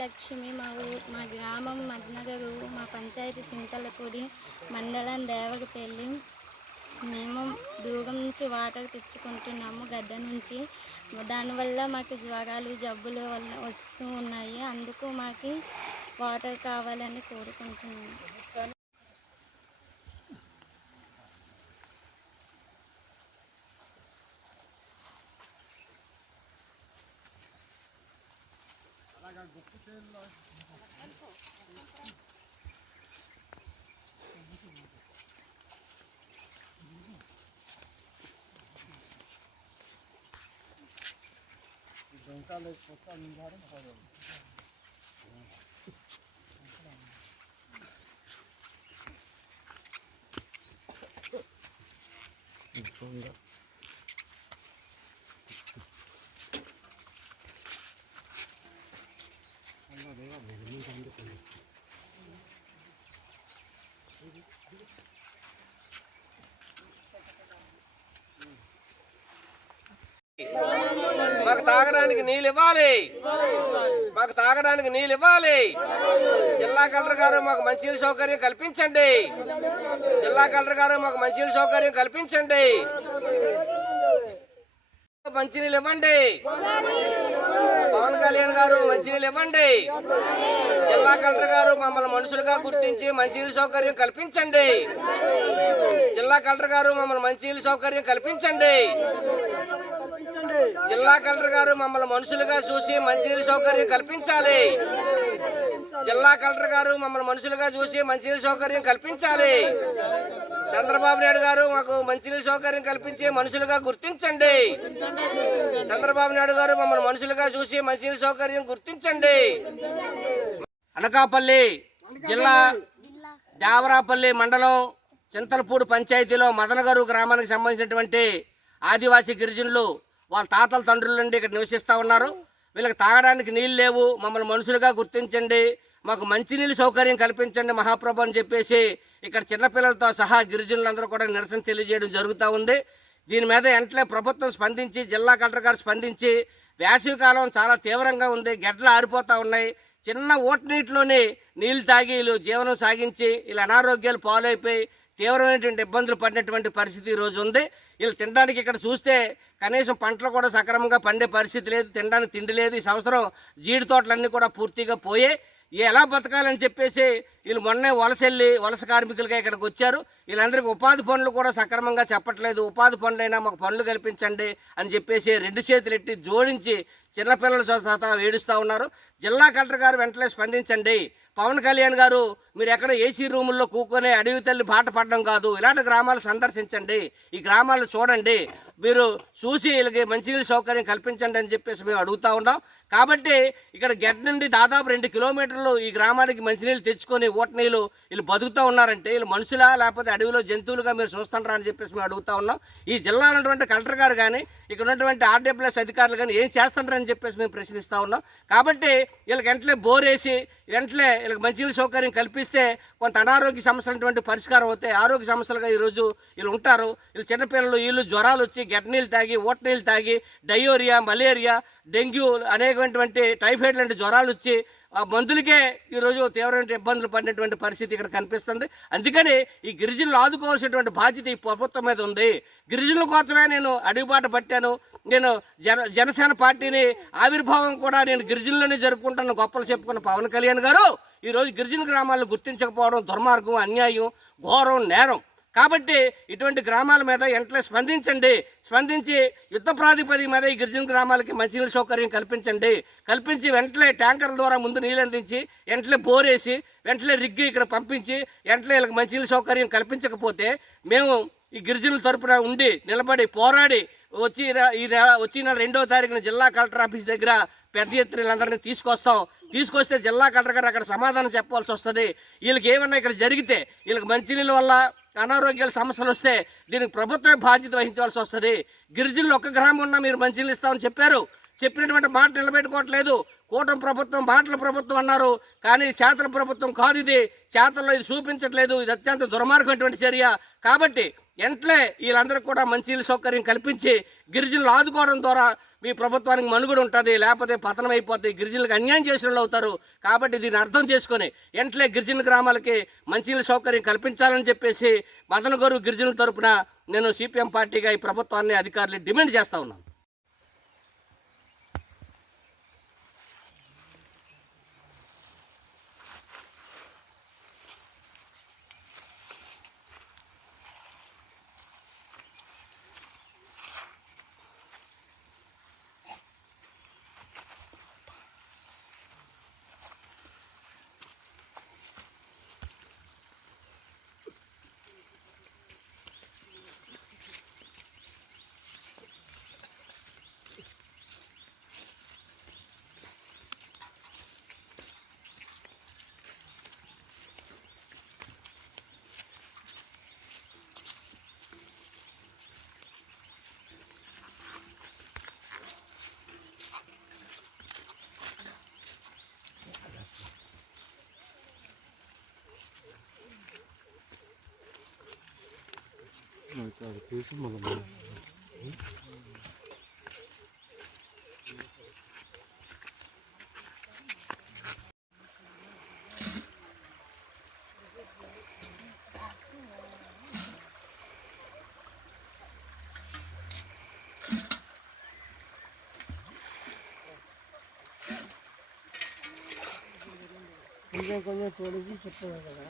లక్ష్మి మా గ్రామం మద్నగరు, మా పంచాయతీ సింతలపూడి, మండలం దేవగపల్లి. మేము దూరం నుంచి వాటర్ తెచ్చుకుంటున్నాము గడ్డ నుంచి. దానివల్ల మాకు జ్వరాలు జబ్బులు వల్ల వస్తూ ఉన్నాయి. అందుకు మాకు వాటర్ కావాలని కోరుకుంటున్నాము. మాకు తాగడానికి నీళ్ళు ఇవ్వాలి, మాకు తాగడానికి నీళ్ళు ఇవ్వాలి. జిల్లా కలెక్టర్ గారు మాకు మంచినీళ్ళ సౌకర్యం కల్పించండి. జిల్లా కలెక్టర్ గారు మాకు మంచినీళ్ళ సౌకర్యం కల్పించండి. మంచినీళ్ళు ఇవ్వండి. పవన్ కళ్యాణ్ గారు మంచినీళ్ళు ఇవ్వండి. జిల్లా కలెక్టర్ గారు మమ్మల్ని మనుషులుగా గుర్తించి మంచినీళ్ళ సౌకర్యం కల్పించండి. జిల్లా కలెక్టర్ గారు మమ్మల్ని మంచినీళ్ళ సౌకర్యం కల్పించండి. జిల్లా కలెక్టర్ గారు మమ్మల్ని మనుషులుగా చూసి మంచినీళ్ళ సౌకర్యం కల్పించాలి. జిల్లా కలెక్టర్ గారు మమ్మల్ని మనుషులుగా చూసి మంచినీళ్ళ సౌకర్యం కల్పించాలి. చంద్రబాబు నాయుడు గారు మాకు మంచినీళ్ళ సౌకర్యం కల్పించి మనుషులుగా గుర్తించండి. చంద్రబాబు నాయుడు గారు మమ్మల్ని మనుషులుగా చూసి మంచినీళ్ళ సౌకర్యం గుర్తించండి. అనకాపల్లి జిల్లా దేవరాపల్లి మండలం చింతలపూడి పంచాయతీలో మదనగారు గ్రామానికి సంబంధించినటువంటి ఆదివాసీ గిరిజనులు వాళ్ళ తాతల తండ్రుల నుండి ఇక్కడ నివసిస్తూ ఉన్నారు. వీళ్ళకి తాగడానికి నీళ్ళు లేవు, మమ్మల్ని మనుషులుగా గుర్తించండి, మాకు మంచినీళ్ళు సౌకర్యం కల్పించండి మహాప్రభు అని చెప్పేసి ఇక్కడ చిన్నపిల్లలతో సహా గిరిజనులందరూ కూడా నిరసన తెలియజేయడం జరుగుతూ ఉంది. దీని మీద వెంటనే ప్రభుత్వం స్పందించి, జిల్లా కలెక్టర్ గారు స్పందించి, వేసవికాలం చాలా తీవ్రంగా ఉంది, గెడ్డలు ఆరిపోతూ ఉన్నాయి, చిన్న ఓటు నీటిలోనే నీళ్లు తాగి వీళ్ళు జీవనం సాగించి వీళ్ళు అనారోగ్యాలు పాలైపోయి తీవ్రమైనటువంటి ఇబ్బందులు పడినటువంటి పరిస్థితి ఈరోజు ఉంది. వీళ్ళు తినడానికి ఇక్కడ చూస్తే కనీసం పంటలు కూడా సక్రమంగా పండే పరిస్థితి లేదు, తినడానికి తిండి లేదు. ఈ సంవత్సరం జీడి తోటలన్నీ కూడా పూర్తిగా పోయే. ఎలా బతకాలని చెప్పేసి వీళ్ళు మొన్నే వలస కార్మికులుగా ఇక్కడికి వచ్చారు. వీళ్ళందరికీ ఉపాధి పనులు కూడా సక్రమంగా చెప్పట్లేదు. ఉపాధి పనులైనా మాకు పనులు కల్పించండి అని చెప్పేసి రెండు చేతులు ఎట్టి జోడించి చిన్నపిల్లల సహా ఏడుస్తూ ఉన్నారు. జిల్లా కలెక్టర్ గారు వెంటనే స్పందించండి. పవన్ కళ్యాణ్ గారు మీరు ఎక్కడ ఏసీ రూముల్లో కూర్చొని అడవి తల్లి బాట పడడం కాదు, ఇలాంటి గ్రామాలు సందర్శించండి, ఈ గ్రామాలు చూడండి, మీరు చూసి వీళ్ళకి మంచినీళ్ళ సౌకర్యం కల్పించండి అని చెప్పేసి మేము అడుగుతూ ఉన్నాం. కాబట్టి ఇక్కడ గెడ్ నుండి దాదాపు 2 కిలోమీటర్లు ఈ గ్రామానికి మంచినీళ్ళు తెచ్చుకొని ఓట నీళ్ళు వీళ్ళు బతుకుతూ ఉన్నారంటే వీళ్ళు మనుషులా లేకపోతే అడవిలో జంతువులుగా మీరు చూస్తుంటారా అని చెప్పేసి మేము అడుగుతూ ఉన్నాం. ఈ జిల్లా ఉన్నటువంటి కలెక్టర్ గారు కానీ ఇక్కడ ఉన్నటువంటి ఆర్డబ్ల్యూఎస్ అధికారులు కానీ ఏం చేస్తుంటారని చెప్పేసి మేము ప్రశ్నిస్తూ ఉన్నాం. కాబట్టి వీళ్ళకి వెంటనే బోరేసి వెంటనే వీళ్ళకి మంచినీళ్ళ సౌకర్యం కల్పిస్తే కొంత అనారోగ్య సమస్యలటువంటి పరిష్కారం అవుతాయి. ఆరోగ్య సమస్యలుగా ఈరోజు వీళ్ళు ఉంటారు. వీళ్ళు చిన్నపిల్లలు వీళ్ళు జ్వరాలు వచ్చి గెడ్డ నీళ్ళు తాగి ఓట నీళ్ళు తాగి డయోరియా, మలేరియా, డెంగ్యూ అనేకమైనటువంటి టైఫాయిడ్ లాంటి జ్వరాలు వచ్చి మందులకే ఈరోజు తీవ్రమైన ఇబ్బందులు పడినటువంటి పరిస్థితి ఇక్కడ కనిపిస్తుంది. అందుకని ఈ గిరిజనులు ఆదుకోవాల్సినటువంటి బాధ్యత ఈ ప్రభుత్వం మీద ఉంది. గిరిజనుల కోసమే నేను అడుగుబాట పట్టాను. నేను జనసేన పార్టీని ఆవిర్భావం కూడా నేను గిరిజనులనే జరుపుకుంటాను గొప్పలు చెప్పుకున్న పవన్ కళ్యాణ్ గారు ఈరోజు గిరిజన గ్రామాలను గుర్తించకపోవడం దుర్మార్గం, అన్యాయం, ఘోరం, నేరం. కాబట్టి ఇటువంటి గ్రామాల మీద వెంటనే స్పందించి యుద్ధ ప్రాతిపదిక మీద ఈ గిరిజన గ్రామాలకి మంచినీళ్ళ సౌకర్యం కల్పించి వెంటనే ట్యాంకర్ల ద్వారా ముందు నీళ్ళు అందించి వెంటనే బోరేసి వెంటనే రిగ్గి ఇక్కడ పంపించి వెంటనే వీళ్ళకి మంచినీళ్ళ సౌకర్యం కల్పించకపోతే మేము ఈ గిరిజనుల తరపున ఉండి నిలబడి పోరాడి వచ్చిన 2వ తారీఖున జిల్లా కలెక్టర్ ఆఫీస్ దగ్గర పెద్ద ఎత్తున వీళ్ళందరినీ తీసుకొస్తే జిల్లా కలెక్టర్ గారు అక్కడ సమాధానం చెప్పాల్సి వస్తుంది. వీళ్ళకి ఏమన్నా ఇక్కడ జరిగితే వీళ్ళకి మంచినీళ్ళ వల్ల అనారోగ్యాల సమస్యలు వస్తే దీనికి ప్రభుత్వమే బాధ్యత వహించవలసి వస్తుంది. గిరిజనులు ఒక్క గ్రామం ఉన్నా మీరు మంచినీళ్ళు ఇస్తామని చెప్పినటువంటి మాట నిలబెట్టుకోవట్లేదు. కూటమి ప్రభుత్వం మాటల ప్రభుత్వం అన్నారు, కానీ చేతల ప్రభుత్వం కాదు. ఇది చేతల్లో ఇది చూపించట్లేదు. ఇది అత్యంత దుర్మార్గమైనటువంటి చర్య. కాబట్టి వెంటనే వీళ్ళందరికీ కూడా మంచినీళ్ళ సౌకర్యం కల్పించి గిరిజనులు ఆదుకోవడం ద్వారా మీ ప్రభుత్వానికి మనుగడ ఉంటుంది, లేకపోతే పతనం అయిపోతుంది, గిరిజనులకు అన్యాయం చేసిన వాళ్ళు అవుతారు. కాబట్టి దీన్ని అర్థం చేసుకొని వెంటనే గిరిజన గ్రామాలకి మంచినీళ్ళ సౌకర్యం కల్పించాలని చెప్పేసి మదనగూరు గిరిజనుల తరపున నేను సిపిఎం పార్టీగా ఈ ప్రభుత్వాన్ని అధికారులు డిమాండ్ చేస్తూ ఉన్నాను. కొంచెం తొలగి చెప్పారు కదా.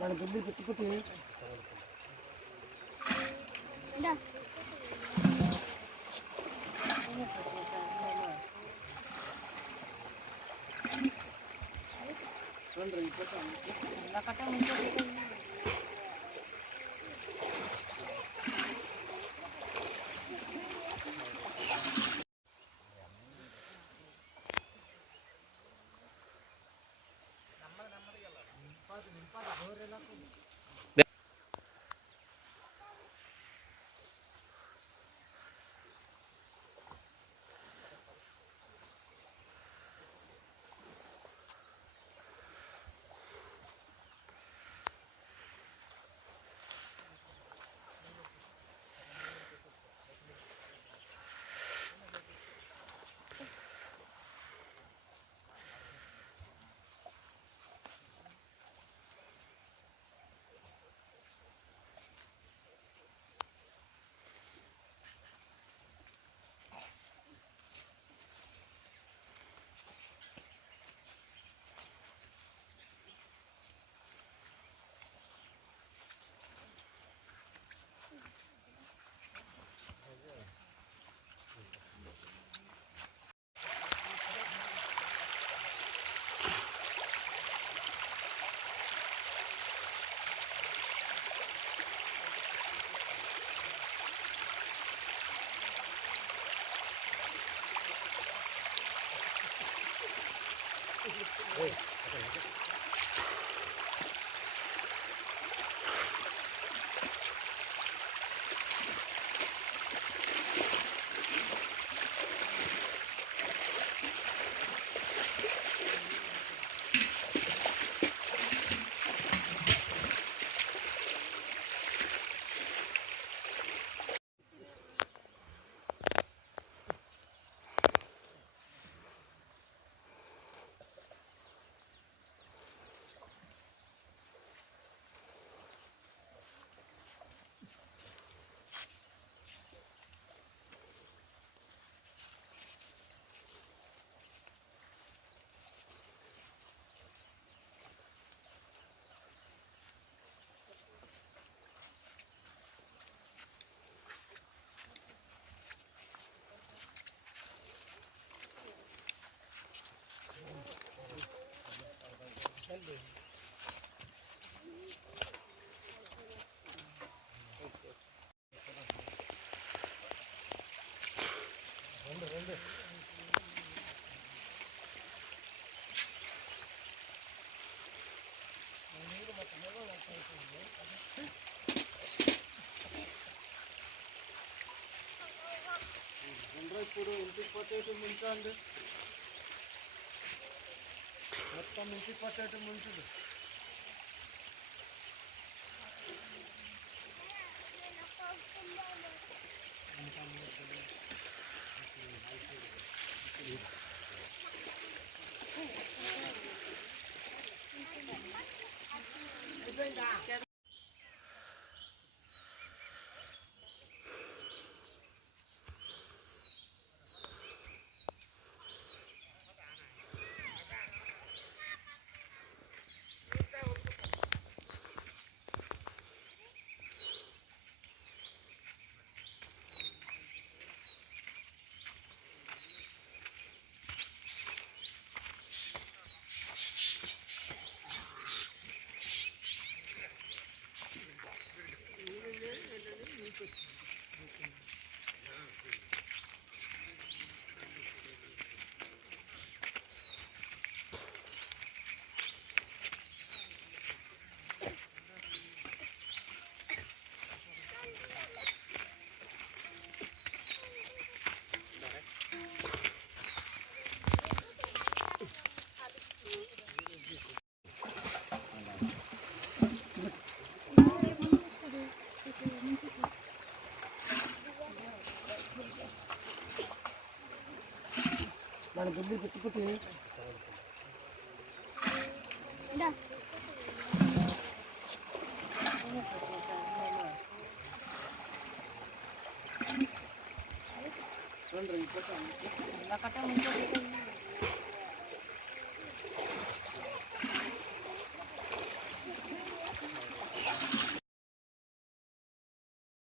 మన బిల్లు పెట్టుకుంటే ఇప్పుడు ఇంటికి పోతే ముంచండి, మొత్తం ఇంటికి పోతే ముంచుడు. మన బిల్లు పెట్టుకుంటే ఒకటే ముందు